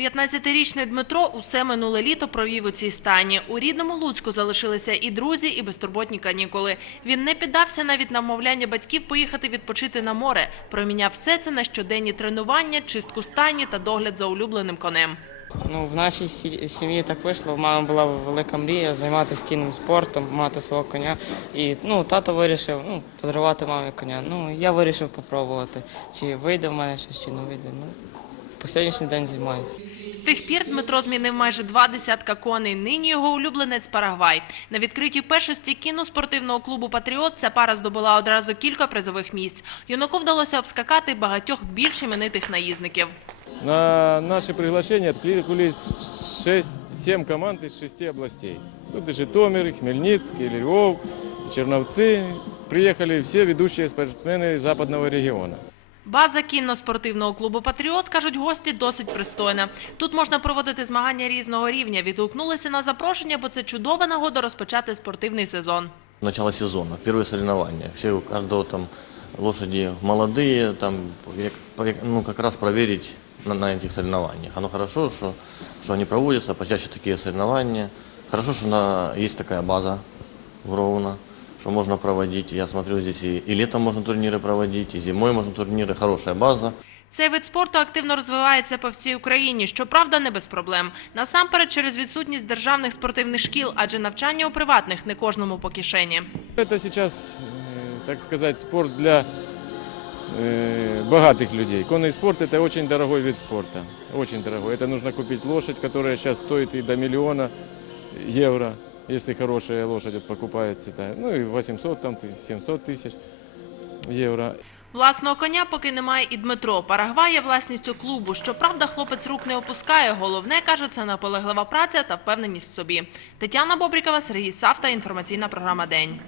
15-річний Дмитро усе минуле літо провів у цій стані. У рідному Луцьку залишилися і друзі, і безтурботні канікули. Він не піддався навіть на вмовляння батьків поїхати відпочити на море. Проміняв все це на щоденні тренування, чистку стані та догляд за улюбленим конем. Ну, в нашій сім'ї так вийшло. В мами була велика мрія займатися кінним спортом, мати свого коня. І ну, тато вирішив ну, подарувати мамі коня. Ну, я вирішив попробувати, чи вийде в мене щось, чи не вийде. Ну, по сьогоднішній день займаюся. З тих пір Дмитро змінив майже два десятка коней. Нині його улюбленець Парагвай. На відкритій першості кіноспортивного клубу Патріот ця пара здобула одразу кілька призових місць. Юнаку вдалося обскакати багатьох більш іменитих наїзників. На наши приглашения откликнулись 6-7 команд из 6 областей. Тут и Житомир, и Хмельницкий, и Львов, и Черновцы. Приехали все ведущие спортсмены западного региона. База кінно-спортивного клубу Патріот, кажуть гості, досить пристойна. Тут можна проводити змагання різного рівня. Відгукнулися на запрошення, бо це чудова нагода розпочати спортивний сезон. Начало сезона, первые соревнования. Все у каждого там лошади молодые, там як- ну, как раз проверить на, на этих соревнованиях. Оно хорошо, что, что они проводятся, почаще такие соревнования. Хорошо, что на, есть такая база в Ровно, что можно проводить. Я смотрю, здесь и, и летом можно турниры проводить, и зимой можно турниры. Хорошая база. Цей вид спорту активно розвивається по всій Україні, щоправда, не без проблем. Насамперед через відсутність державних спортивних шкіл, адже навчання у приватних не кожному по кишені. Это сейчас, э, так сказать, спорт для э, богатых людей. Конный спорт – это очень дорогой вид спорта. Очень дорогой. Это нужно купить лошадь, которая сейчас стоит и до миллиона евро, если хорошая лошадь вот покупается. Ну и 800, там, 700 тысяч евро. Власного коня поки немає і Дмитро. Парагвай є власністю клубу. Щоправда, хлопець рук не опускає. Головне, каже, це наполеглива праця та впевненість в собі. Тетяна Бобрікова, Сергій Савта, інформаційна програма День.